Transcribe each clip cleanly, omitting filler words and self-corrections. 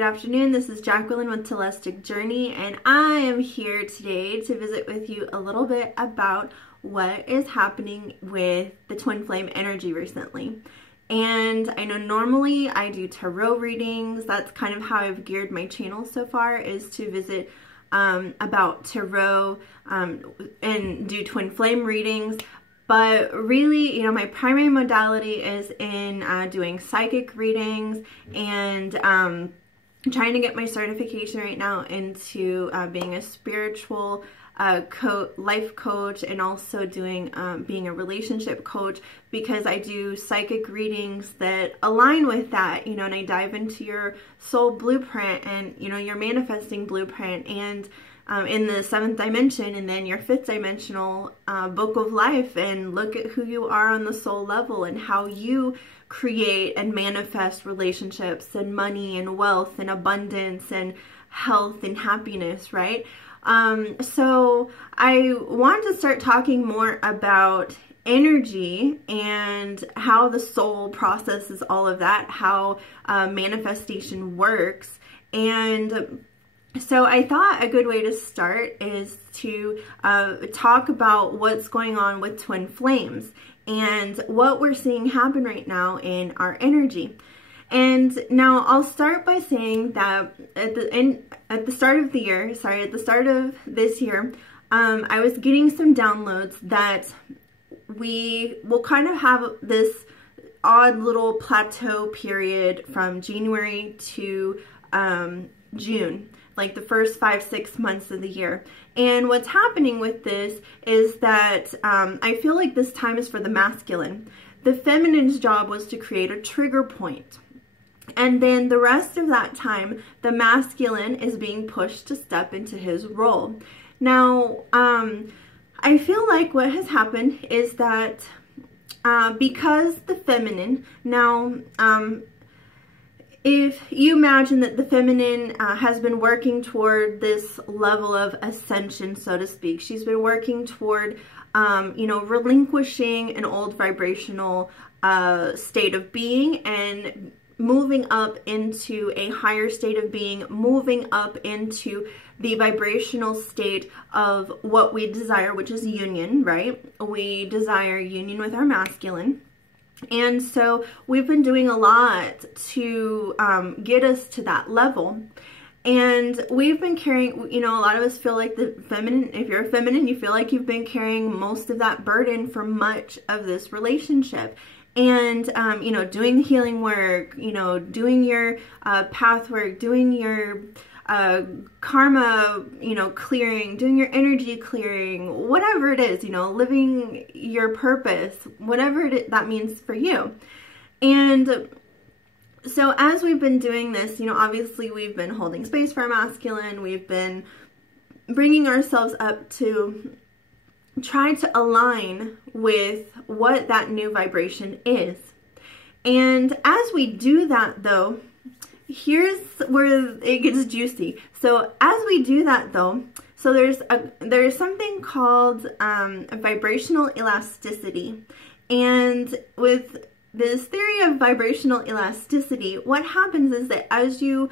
good afternoon. This is Jacqueline with Telestiq Journey, and I am here today to visit with you a little bit about what is happening with the twin flame energy recently. And I know normally I do tarot readings. That's kind of how I've geared my channel so far, is to visit about tarot and do twin flame readings. But really, you know, my primary modality is in doing psychic readings and trying to get my certification right now into being a spiritual life coach, and also doing being a relationship coach, because I do psychic readings that align with that, you know, and I dive into your soul blueprint and, you know, your manifesting blueprint, and in the 7th dimension, and then your 5th dimensional book of life, and look at who you are on the soul level and how you create and manifest relationships and money and wealth and abundance and health and happiness, right? So I want to start talking more about energy and how the soul processes all of that, how manifestation works. And so I thought a good way to start is to talk about what's going on with twin flames and what we're seeing happen right now in our energy. And now I'll start by saying that at the start of the year, at the start of this year, I was getting some downloads that we will kind of have this odd little plateau period from January to June, like the first 5-6 months of the year. And what's happening with this is that I feel like this time is for the masculine. The feminine's job was to create a trigger point. And then the rest of that time, the masculine is being pushed to step into his role. Now, I feel like what has happened is that because the feminine, now, if you imagine that the feminine has been working toward this level of ascension, so to speak, she's been working toward, you know, relinquishing an old vibrational state of being and moving up into a higher state of being, moving up into the vibrational state of what we desire, which is union, right? We desire union with our masculine. And so we've been doing a lot to get us to that level. And we've been carrying, you know, a lot of us feel like the feminine, if you're a feminine, you feel like you've been carrying most of that burden for much of this relationship. And, you know, doing the healing work, you know, doing your path work, doing your karma, you know, clearing, doing your energy clearing, whatever it is, you know, living your purpose, whatever that means for you. And so as we've been doing this, you know, obviously we've been holding space for our masculine, we've been bringing ourselves up to try to align with what that new vibration is. And as we do that, though, here's where it gets juicy. So as we do that, though, so there's something called vibrational elasticity. And with this theory of vibrational elasticity, what happens is that as you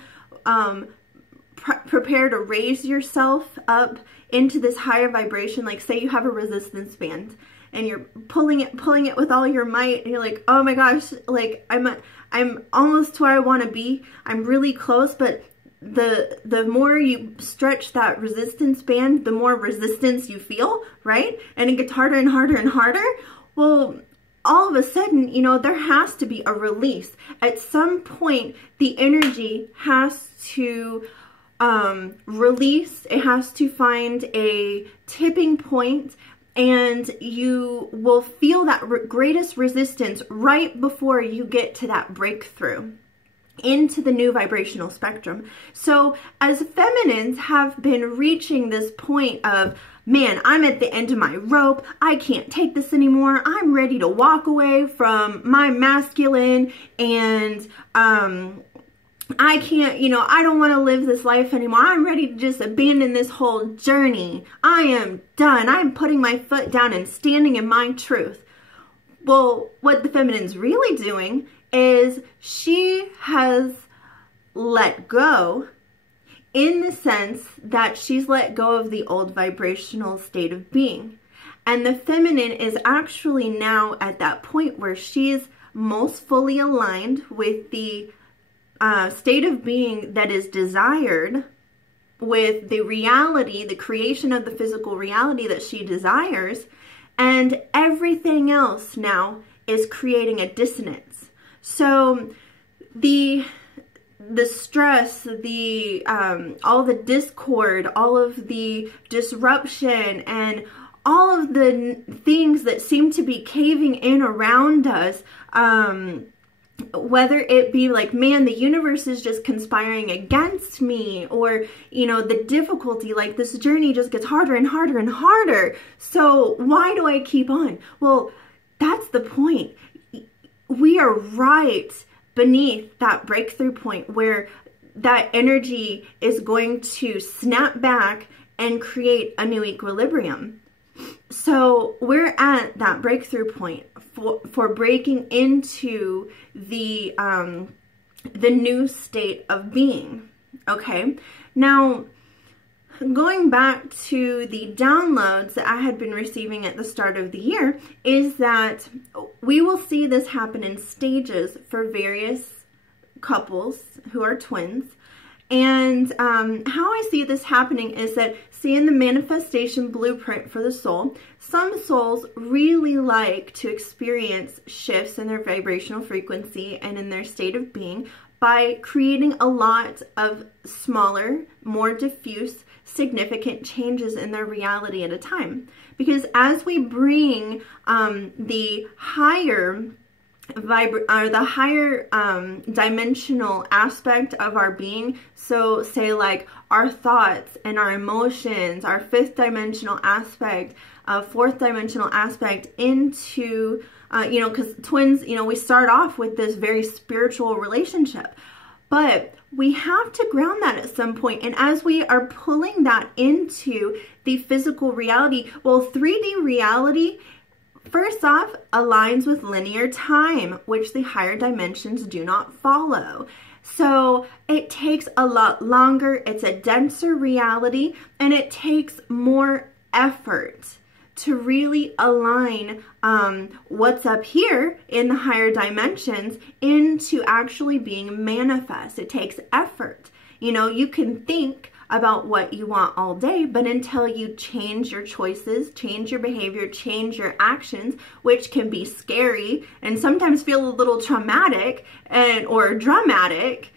prepare to raise yourself up into this higher vibration, like say you have a resistance band and you're pulling it with all your might, and you're like, oh my gosh, like I'm almost to where I want to be, I'm really close, but the more you stretch that resistance band, the more resistance you feel, right? And it gets harder and harder and harder. Well, all of a sudden, you know, there has to be a release. At some point, the energy has to release, it has to find a tipping point, and you will feel that greatest resistance right before you get to that breakthrough into the new vibrational spectrum. So as feminines have been reaching this point of, man, I'm at the end of my rope, I can't take this anymore, I'm ready to walk away from my masculine, and I can't, you know, I don't want to live this life anymore. I'm ready to just abandon this whole journey. I am done. I'm putting my foot down and standing in my truth. Well, what the feminine's really doing is she has let go, in the sense that she's let go of the old vibrational state of being. And the feminine is actually now at that point where she's most fully aligned with the state of being that is desired, with the reality, the creation of the physical reality that she desires, and everything else now is creating a dissonance. So the stress, all the discord, all of the disruption, and all of the things that seem to be caving in around us, whether it be like, man, the universe is just conspiring against me, or, you know, the difficulty, like this journey just gets harder and harder and harder. So why do I keep on? Well, that's the point. We are right beneath that breakthrough point where that energy is going to snap back and create a new equilibrium. So we're at that breakthrough point for breaking into the new state of being. Okay, now going back to the downloads that I had been receiving at the start of the year, is that we will see this happen in stages for various couples who are twins. And how I see this happening is that, seeing the manifestation blueprint for the soul, some souls really like to experience shifts in their vibrational frequency and in their state of being by creating a lot of smaller, more diffuse, significant changes in their reality at a time. Because as we bring the higher dimensional aspect of our being, so say like our thoughts and our emotions, our fifth dimensional aspect, fourth dimensional aspect, into you know, because twins, you know, we start off with this very spiritual relationship, but we have to ground that at some point. And as we are pulling that into the physical reality, well, 3D reality, first off, aligns with linear time, which the higher dimensions do not follow. So it takes a lot longer, it's a denser reality, and it takes more effort to really align what's up here in the higher dimensions into actually being manifest. It takes effort. You know, you can think about what you want all day, but until you change your choices, change your behavior, change your actions, which can be scary and sometimes feel a little traumatic or dramatic,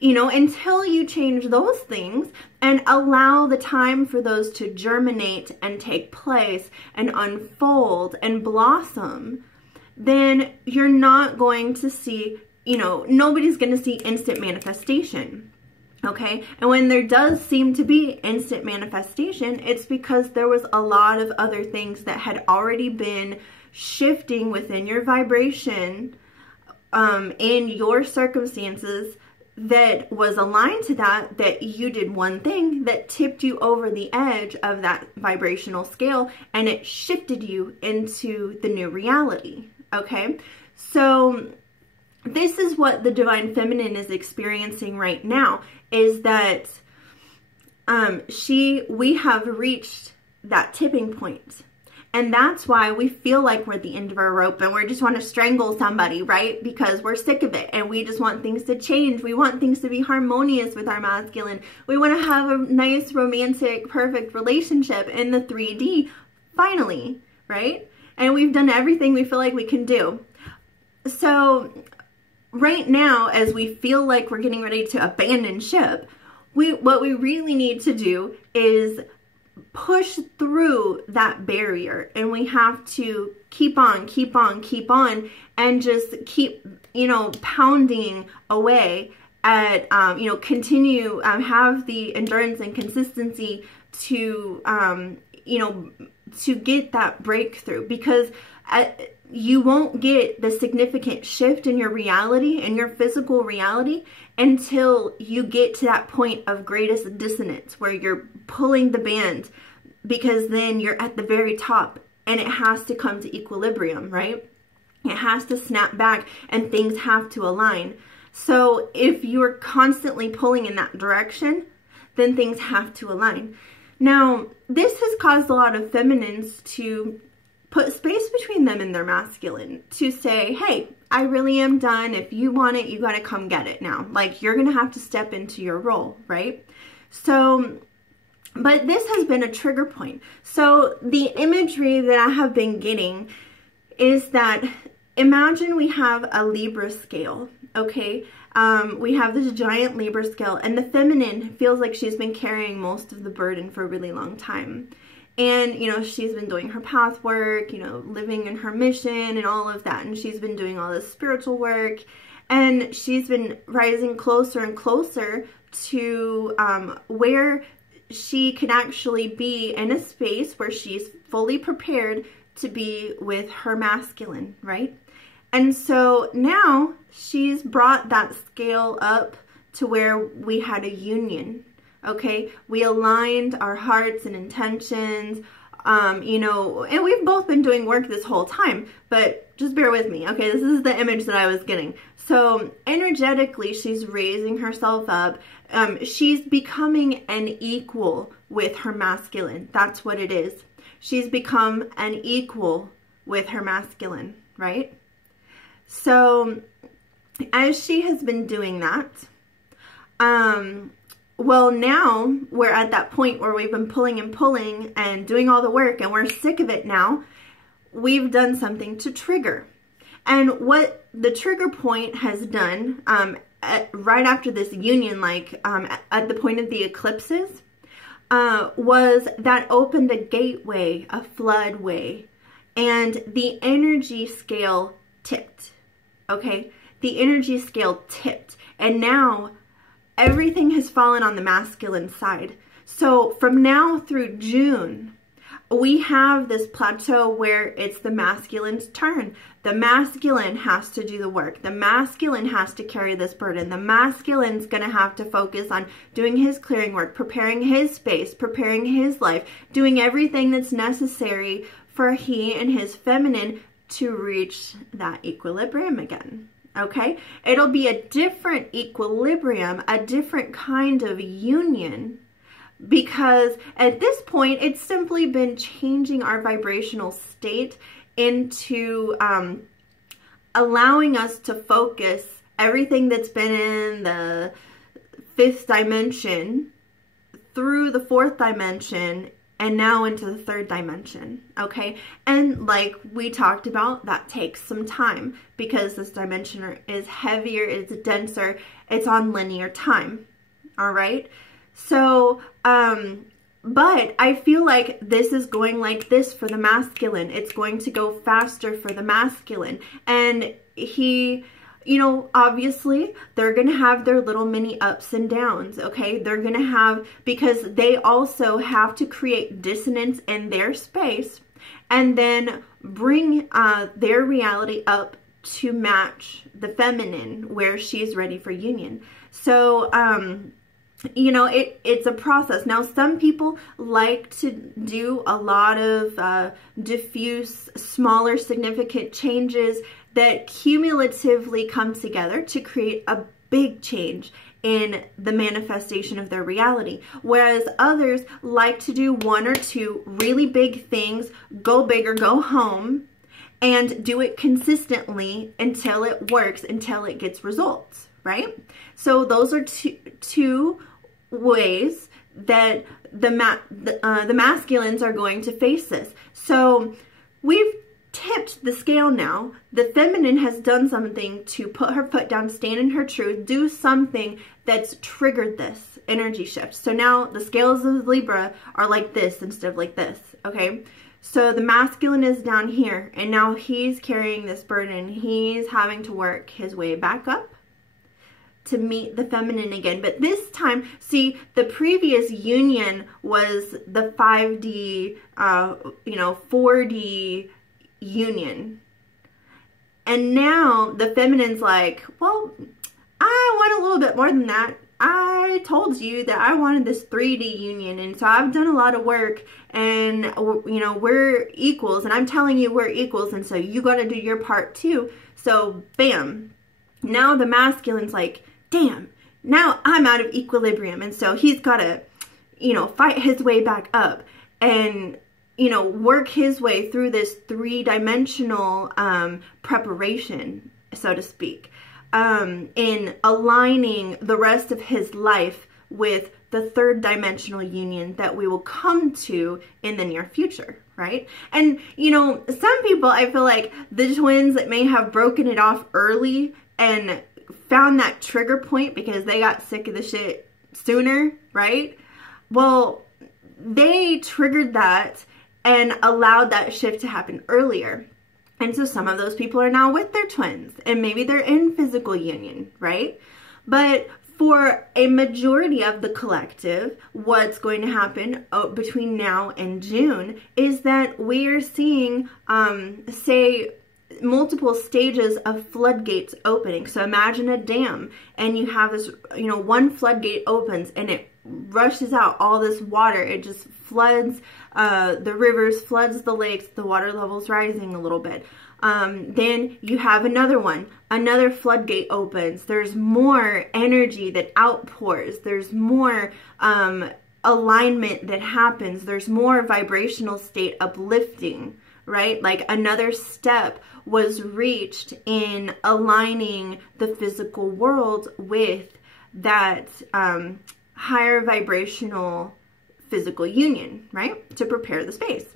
you know, until you change those things and allow the time for those to germinate and take place and unfold and blossom, then you're not going to see, you know, nobody's going to see instant manifestation. Okay, and when there does seem to be instant manifestation, it's because there was a lot of other things that had already been shifting within your vibration, in your circumstances, that was aligned to that you did one thing that tipped you over the edge of that vibrational scale, and it shifted you into the new reality. Okay, so this is what the Divine Feminine is experiencing right now, is that we have reached that tipping point. And that's why we feel like we're at the end of our rope and we just want to strangle somebody, right? Because we're sick of it and we just want things to change. We want things to be harmonious with our masculine. We want to have a nice, romantic, perfect relationship in the 3D, finally, right? And we've done everything we feel like we can do. So right now, as we feel like we're getting ready to abandon ship, what we really need to do is push through that barrier, and we have to keep on, and just keep, you know, pounding away at, you know, continue, have the endurance and consistency to, you know, to get that breakthrough, because you won't get the significant shift in your reality, in your physical reality, until you get to that point of greatest dissonance where you're pulling the band, because then you're at the very top and it has to come to equilibrium, right? It has to snap back and things have to align. So if you're constantly pulling in that direction, then things have to align. Now, this has caused a lot of feminines to put space between them and their masculine, to say, hey, I really am done. If you want it, you got to come get it now. Like, you're going to have to step into your role, right? So, but this has been a trigger point. So the imagery that I have been getting is that, imagine we have a Libra scale, okay? We have this giant Libra scale, and the feminine feels like she's been carrying most of the burden for a really long time. And, you know, she's been doing her path work, you know, living in her mission and all of that. And she's been doing all this spiritual work. And she's been rising closer and closer to where she can actually be in a space where she's fully prepared to be with her masculine, right? And so now she's brought that scale up to where we had a union. Okay, we aligned our hearts and intentions, you know, and we've both been doing work this whole time, but just bear with me, okay? This is the image that I was getting. So energetically, she's raising herself up. She's becoming an equal with her masculine. That's what it is. She's become an equal with her masculine, right? So as she has been doing that, well, now we're at that point where we've been pulling and pulling and doing all the work, and we're sick of it now. We've done something to trigger. And what the trigger point has done right after this union, like at the point of the eclipses, was that opened a gateway, a floodway, and the energy scale tipped, okay? The energy scale tipped, and now everything has fallen on the masculine side. So from now through June, we have this plateau where it's the masculine's turn. The masculine has to do the work. The masculine has to carry this burden. The masculine's going to have to focus on doing his clearing work, preparing his space, preparing his life, doing everything that's necessary for he and his feminine to reach that equilibrium again. Okay, it'll be a different equilibrium, a different kind of union, because at this point, it's simply been changing our vibrational state into allowing us to focus everything that's been in the 5th dimension through the 4th dimension and now into the 3rd dimension, okay? And like we talked about, that takes some time because this dimension is heavier, it's denser, it's on linear time, all right? So, but I feel like this is going like this for the masculine. It's going to go faster for the masculine. And he, you know, obviously they're going to have their little mini ups and downs, okay? They're going to have, because they also have to create dissonance in their space and then bring their reality up to match the feminine where she's ready for union. So, you know, it's a process. Now, some people like to do a lot of diffuse, smaller, significant changes that cumulatively come together to create a big change in the manifestation of their reality. Whereas others like to do 1 or 2 really big things, go big or go home, and do it consistently until it works, until it gets results, right? So those are two ways that the masculines are going to face this. So we've tipped the scale now. The feminine has done something to put her foot down, stand in her truth, do something that's triggered this energy shift. So now the scales of Libra are like this instead of like this, okay? So the masculine is down here, and now he's carrying this burden. He's having to work his way back up to meet the feminine again. But this time, see, the previous union was the 5D, you know, 4D union. And now the feminine's like, well, I want a little bit more than that. I told you that I wanted this 3D union, and so I've done a lot of work, and you know, we're equals, and I'm telling you we're equals, and so you got to do your part too. So bam, Now the masculine's like, damn, now I'm out of equilibrium. And so he's got to, fight his way back up and, work his way through this three-dimensional preparation, so to speak, in aligning the rest of his life with the third dimensional union that we will come to in the near future, right? And, some people, I feel like the twins that may have broken it off early and found that trigger point because they got sick of the shit sooner, right? Well, they triggered that and allowed that shift to happen earlier. And so some of those people are now with their twins and maybe they're in physical union, right? But for a majority of the collective, what's going to happen between now and June is that we are seeing, say, multiple stages of floodgates opening. So imagine a dam and you have this, one floodgate opens and it rushes out all this water. It just floods the rivers, floods the lakes, the water level's rising a little bit. Then you have another one, another floodgate opens. There's more energy that outpours. There's more alignment that happens. There's more vibrational state uplifting, right? Like another step was reached in aligning the physical world with that higher vibrational physical union, right? To prepare the space.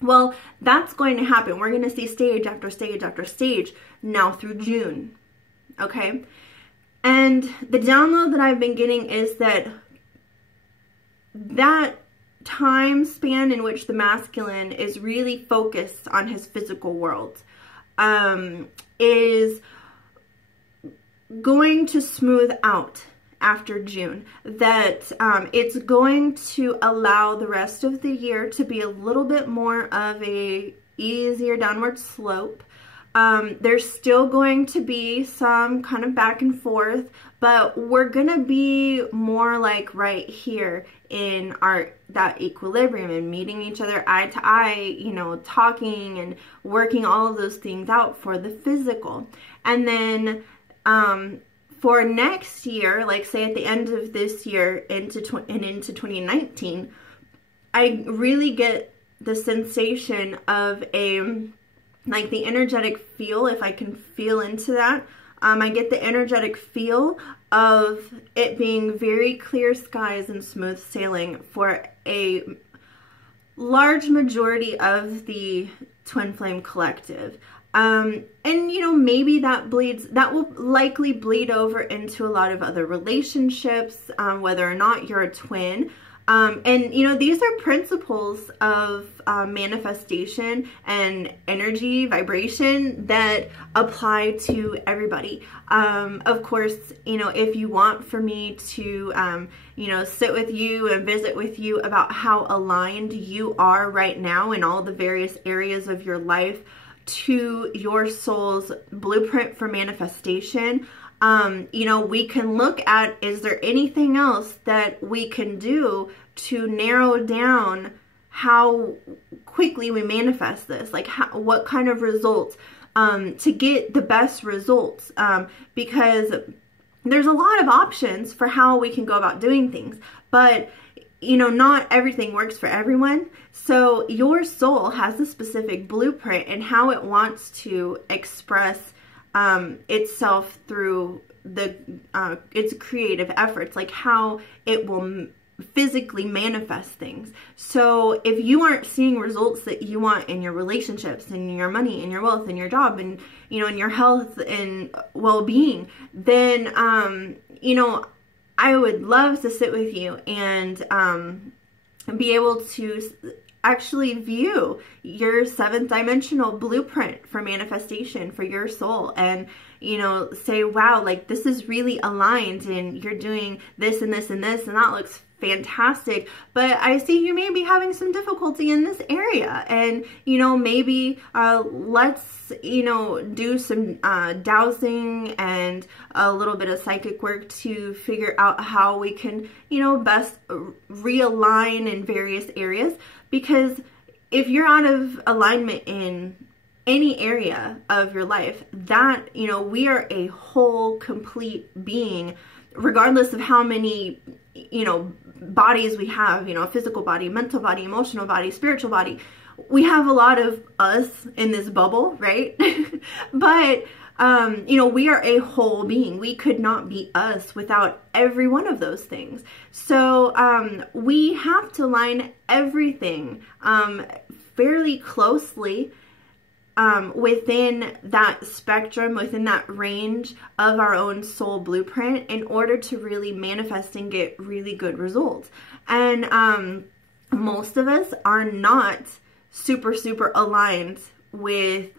Well, that's going to happen. We're going to see stage after stage after stage now through June, okay? And the download that I've been getting is that time span in which the masculine is really focused on his physical world is going to smooth out after June, that it's going to allow the rest of the year to be a little bit more of a easier downward slope. There's still going to be some kind of back and forth, but we're gonna be more like right here in that equilibrium and meeting each other eye to eye, talking and working all of those things out for the physical. And then for next year, like say at the end of this year into 2019, I really get the sensation of like the energetic feel, if I can feel into that. I get the energetic feel of it being very clear skies and smooth sailing for a large majority of the Twin Flame Collective. And maybe that will likely bleed over into a lot of other relationships, whether or not you're a twin. And these are principles of manifestation and energy, vibration that apply to everybody. Of course, if you want for me to, sit with you and visit with you about how aligned you are right now in all the various areas of your life to your soul's blueprint for manifestation, we can look at, is there anything else that we can do to narrow down how quickly we manifest this? Like what kind of results, to get the best results, because there's a lot of options for how we can go about doing things, but not everything works for everyone. So your soul has a specific blueprint and how it wants to express itself through its creative efforts, like how it will physically manifest things. So if you aren't seeing results that you want in your relationships and your money and your wealth and your job and in your health and well-being, then I would love to sit with you and be able to actually view your 7th dimensional blueprint for manifestation for your soul and, say, wow, like this is really aligned and you're doing this and this and this and that looks fantastic, but I see you may be having some difficulty in this area, and maybe let's do some dowsing and a little bit of psychic work to figure out how we can best realign in various areas. Because if you're out of alignment in any area of your life, that, you know, we are a whole, complete being, regardless of how many, you know, bodies we have, you know, a physical body, mental body, emotional body, spiritual body. We have a lot of us in this bubble, right? But, you know, we are a whole being. We could not be us without every one of those things. So we have to line everything fairly closely within that spectrum, within that range of our own soul blueprint, in order to really manifest and get really good results. And most of us are not super aligned with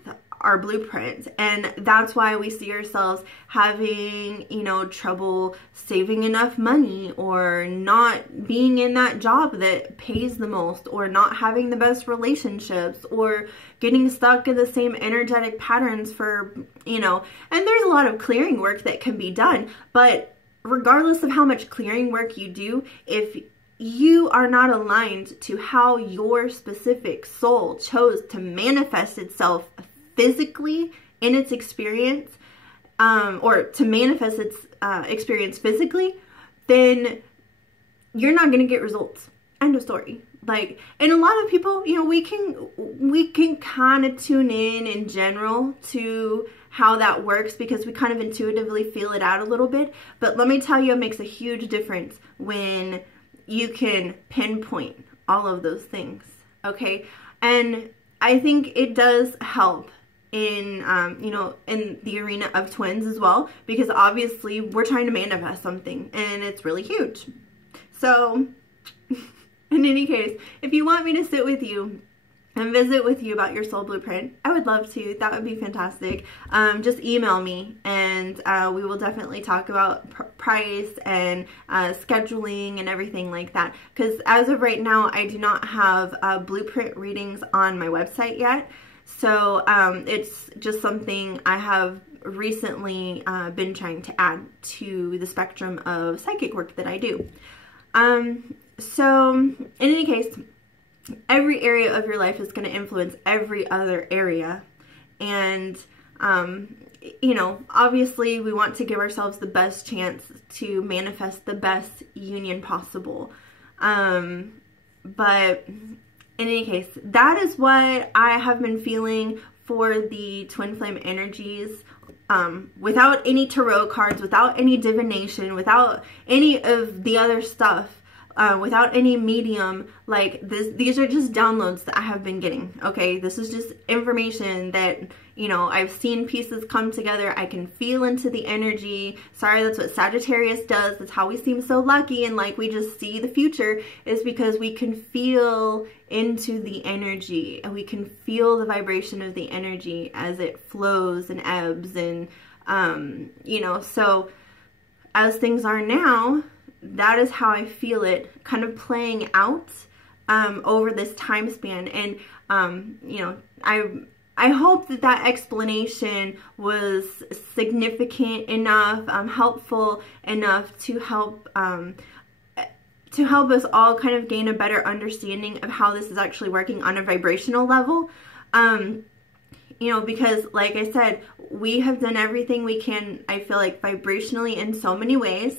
our blueprint, and that's why we see ourselves having, you know, trouble saving enough money, or not being in that job that pays the most, or not having the best relationships, or getting stuck in the same energetic patterns for, you know, and there's a lot of clearing work that can be done, but regardless of how much clearing work you do, if you are not aligned to how your specific soul chose to manifest itself physically in its experience, or to manifest its experience physically, then you're not going to get results. End of story. Like, and a lot of people, you know, we can kind of tune in general to how that works, because we kind of intuitively feel it out a little bit. But let me tell you, it makes a huge difference when you can pinpoint all of those things. Okay. And I think it does help in, you know, in the arena of twins as well, because obviously we're trying to manifest something and it's really huge. So in any case, if you want me to sit with you and visit with you about your soul blueprint, I would love to. That would be fantastic. Just email me, and we will definitely talk about price and scheduling and everything like that. Because as of right now, I do not have blueprint readings on my website yet. So it's just something I have recently been trying to add to the spectrum of psychic work that I do. So in any case, every area of your life is going to influence every other area. And, you know, obviously we want to give ourselves the best chance to manifest the best union possible. But in any case, that is what I have been feeling for the twin flame energies, without any tarot cards, without any divination, without any of the other stuff. Without any medium. Like this, these are just downloads that I have been getting. Okay, this is just information that, you know, I've seen pieces come together. I can feel into the energy. Sorry, that's what Sagittarius does. That's how we seem so lucky and like we just see the future, is because we can feel into the energy, and we can feel the vibration of the energy as it flows and ebbs, and you know, so as things are now, that is how I feel it kind of playing out over this time span. And you know, I hope that that explanation was significant enough, helpful enough to help us all kind of gain a better understanding of how this is actually working on a vibrational level. You know, because like I said, we have done everything we can, I feel like, vibrationally in so many ways.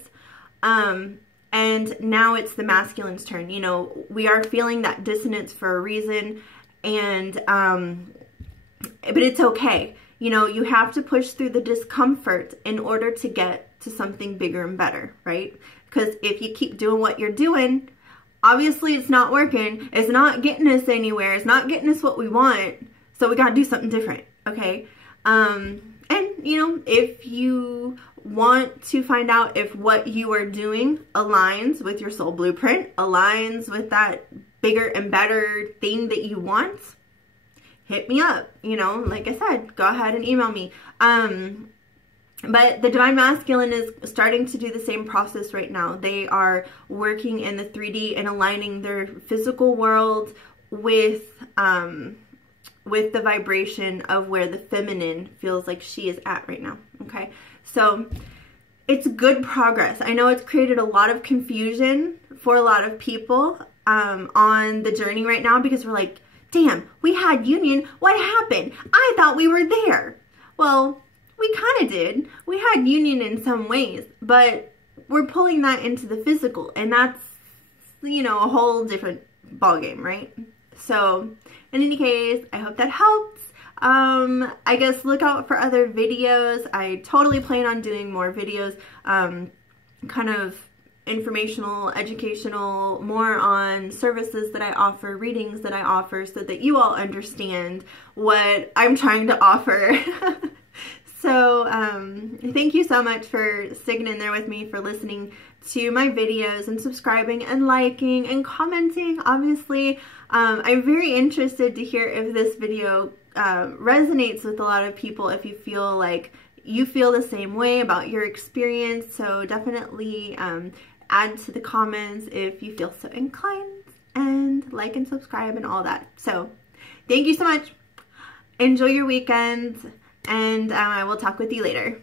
And now it's the masculine's turn. You know, we are feeling that dissonance for a reason, and, but it's okay. You know, you have to push through the discomfort in order to get to something bigger and better, right? Because if you keep doing what you're doing, obviously it's not working. It's not getting us anywhere. It's not getting us what we want. So we got to do something different. Okay. And you know, if you want to find out if what you are doing aligns with your soul blueprint, aligns with that bigger and better thing that you want, hit me up. You know, like I said, go ahead and email me. But the Divine Masculine is starting to do the same process right now. They are working in the 3D and aligning their physical world with the vibration of where the feminine feels like she is at right now. Okay, so it's good progress. I know it's created a lot of confusion for a lot of people on the journey right now, because we're like, damn, we had union. What happened? I thought we were there. Well, we kind of did. We had union in some ways, but we're pulling that into the physical, and that's, you know, a whole different ballgame, right? So, in any case, I hope that helps. I guess look out for other videos. I totally plan on doing more videos, kind of informational, educational, more on services that I offer, readings that I offer, so that you all understand what I'm trying to offer. So, thank you so much for sticking in there with me, for listening to my videos and subscribing and liking and commenting. Obviously, I'm very interested to hear if this video resonates with a lot of people, if you feel like you feel the same way about your experience. So definitely add to the comments if you feel so inclined, and like and subscribe and all that. So thank you so much. Enjoy your weekend, and I will talk with you later.